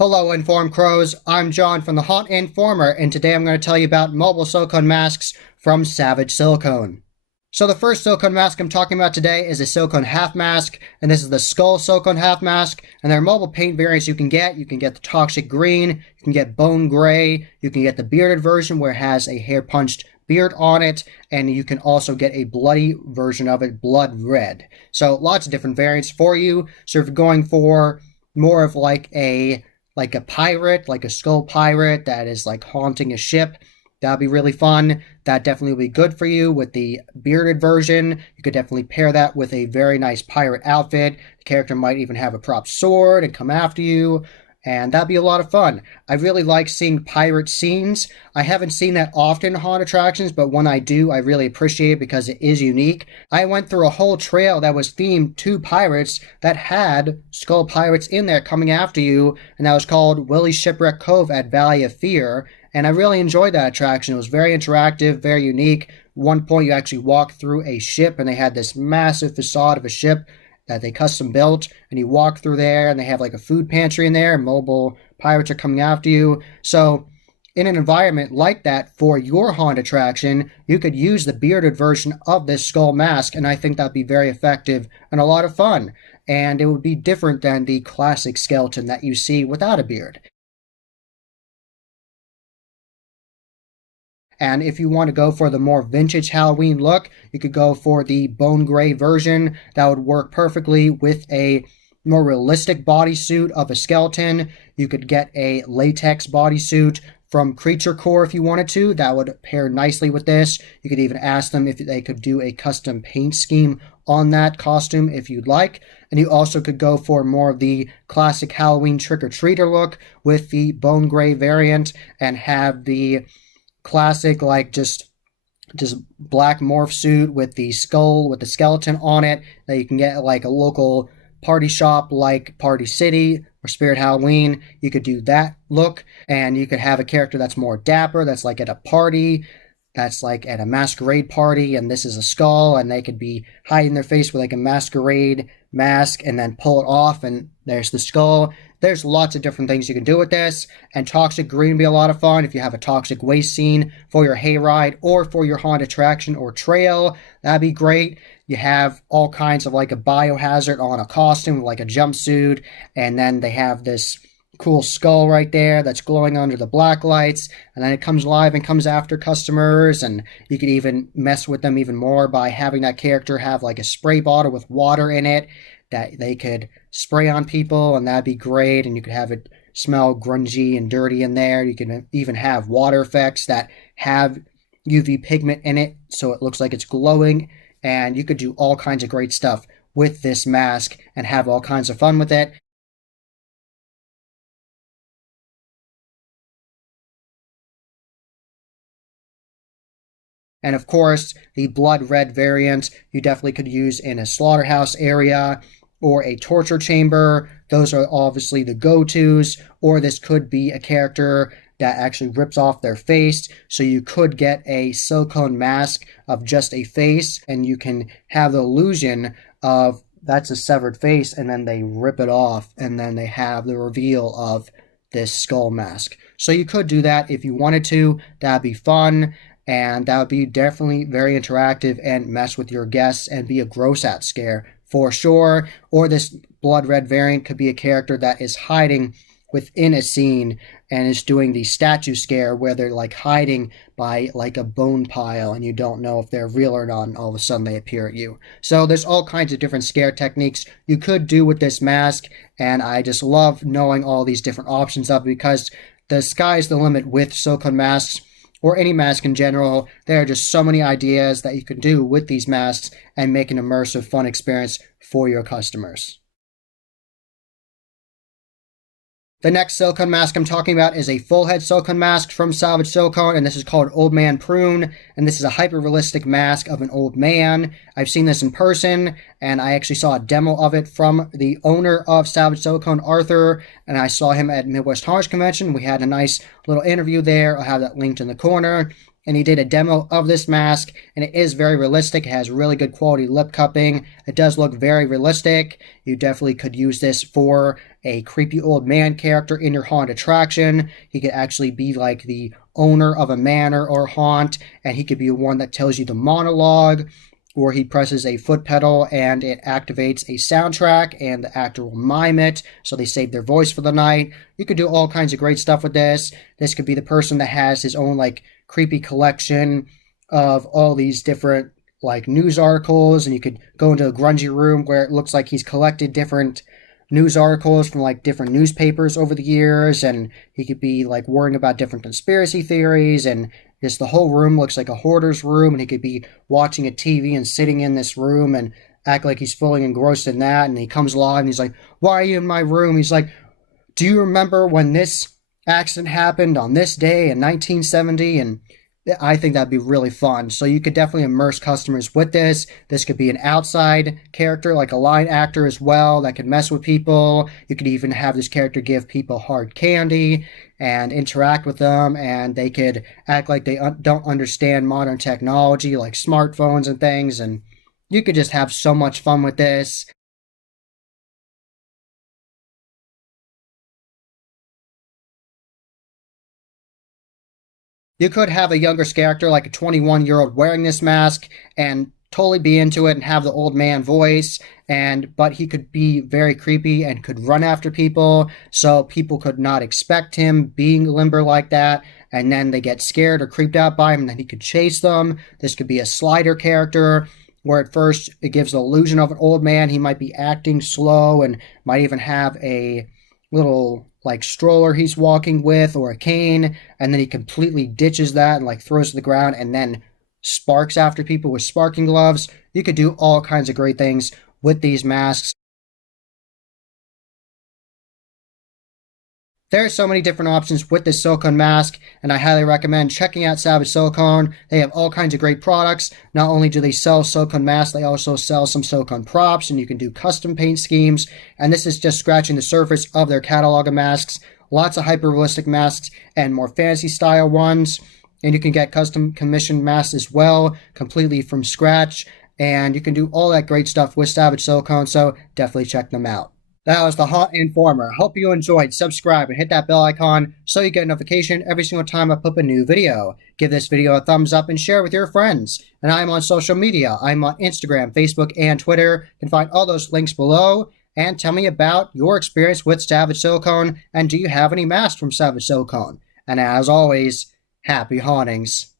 Hello, Informed Crows. I'm John from the Haunt Informer, and today I'm going to tell you about mobile silicone masks from Savage Silicone. So the first silicone mask I'm talking about today is a silicone half mask, and this is the skull silicone half mask, and there are mobile paint variants you can get. You can get the toxic green, you can get bone gray, you can get the bearded version where it has a hair punched beard on it, and you can also get a bloody version of it, blood red. So lots of different variants for you. So if you're going for more of like a pirate, like a skull pirate that is like haunting a ship, that'd be really fun. That definitely will be good for you with the bearded version. You could definitely pair that with a very nice pirate outfit. The character might even have a prop sword and come after you, and that'd be a lot of fun. I really like seeing pirate scenes. I haven't seen that often in haunt attractions, but when I do, I really appreciate it because it is unique. I went through a whole trail that was themed to pirates that had skull pirates in there coming after you, and that was called Willie's Shipwreck Cove at Valley of Fear, and I really enjoyed that attraction. It was very interactive, very unique. One point you actually walk through a ship, and they had this massive facade of a ship that they custom built, and you walk through there and they have like a food pantry in there and mobile pirates are coming after you. So in an environment like that for your haunt attraction, you could use the bearded version of this skull mask, and I think that'd be very effective and a lot of fun, and it would be different than the classic skeleton that you see without a beard. And if you want to go for the more vintage Halloween look, you could go for the bone gray version. That would work perfectly with a more realistic bodysuit of a skeleton. You could get a latex bodysuit from Creature Core if you wanted to. That would pair nicely with this. You could even ask them if they could do a custom paint scheme on that costume if you'd like. And you also could go for more of the classic Halloween trick-or-treater look with the bone gray variant and have the classic like just black morph suit with the skull with the skeleton on it that you can get at like a local party shop like Party City or Spirit Halloween. You could do that look, and you could have a character that's more dapper, that's like at a party, that's like at a masquerade party, and this is a skull, and they could be hiding their face with like a masquerade mask and then pull it off and there's the skull. There's lots of different things you can do with this, and toxic green would be a lot of fun if you have a toxic waste scene for your hayride or for your haunt attraction or trail. That'd be great. You have all kinds of like a biohazard on a costume, like a jumpsuit, and then they have this cool skull right there that's glowing under the black lights, and then it comes alive and comes after customers, and you could even mess with them even more by having that character have like a spray bottle with water in it that they could spray on people, and that'd be great, and you could have it smell grungy and dirty in there. You can even have water effects that have UV pigment in it so it looks like it's glowing, and you could do all kinds of great stuff with this mask and have all kinds of fun with it. And of course, the blood red variant you definitely could use in a slaughterhouse area or a torture chamber. Those are obviously the go-tos, or this could be a character that actually rips off their face. So you could get a silicone mask of just a face, and you can have the illusion of that's a severed face, and then they rip it off, and then they have the reveal of this skull mask. So you could do that if you wanted to. That'd be fun, and that would be definitely very interactive and mess with your guests and be a gross out scare for sure. Or this blood red variant could be a character that is hiding within a scene and is doing the statue scare where they're like hiding by like a bone pile and you don't know if they're real or not, and all of a sudden they appear at you. So there's all kinds of different scare techniques you could do with this mask, and I just love knowing all these different options of it because the sky's the limit with silicone masks or any mask in general. There are just so many ideas that you can do with these masks and make an immersive, fun experience for your customers. The next silicone mask I'm talking about is a full head silicone mask from Savage Silicone, and this is called Old Man Prune, and this is a hyper-realistic mask of an old man. I've seen this in person, and I actually saw a demo of it from the owner of Savage Silicone, Arthur, and I saw him at Midwest Haunts Convention. We had a nice little interview there. I'll have that linked in the corner. and he did a demo of this mask, and it is very realistic. It has really good quality lip cupping. It does look very realistic. You definitely could use this for a creepy old man character in your haunt attraction. He could actually be like the owner of a manor or haunt, and he could be one that tells you the monologue, or he presses a foot pedal and it activates a soundtrack and the actor will mime it, so they save their voice for the night. You could do all kinds of great stuff with this. This could be the person that has his own like creepy collection of all these different like news articles, and you could go into a grungy room where it looks like he's collected different news articles from like different newspapers over the years, and he could be like worrying about different conspiracy theories, and just the whole room looks like a hoarder's room, and he could be watching a TV and sitting in this room and act like he's fully engrossed in that. And he comes alive and he's like, "Why are you in my room?" He's like, "Do you remember when this accident happened on this day in 1970? And I think that'd be really fun. So you could definitely immerse customers with this. This could be an outside character, like a line actor as well, that could mess with people. You could even have this character give people hard candy and interact with them, and they could act like they don't understand modern technology, like smartphones and things, and you could just have so much fun with this. You could have a younger character, like a 21-year-old, wearing this mask and totally be into it and have the old man voice, and but he could be very creepy and could run after people, so people could not expect him being limber like that, and then they get scared or creeped out by him, and then he could chase them. This could be a slider character, where at first it gives the illusion of an old man. He might be acting slow and might even have a little like stroller he's walking with or a cane, and then he completely ditches that and like throws to the ground and then sparks after people with sparking gloves. You could do all kinds of great things with these masks. There are so many different options with this silicone mask, and I highly recommend checking out Savage Silicone. They have all kinds of great products. Not only do they sell silicone masks, they also sell some silicone props, and you can do custom paint schemes. And this is just scratching the surface of their catalog of masks. Lots of hyper-realistic masks and more fancy style ones. And you can get custom commissioned masks as well, completely from scratch. And you can do all that great stuff with Savage Silicone, so definitely check them out. That was the Haunt Informer. Hope you enjoyed. Subscribe and hit that bell icon so you get a notification every single time I put up a new video. Give this video a thumbs up and share with your friends. And I'm on social media. I'm on Instagram, Facebook, and Twitter. You can find all those links below. And tell me about your experience with Savage Silicone, and do you have any masks from Savage Silicone? And as always, happy hauntings.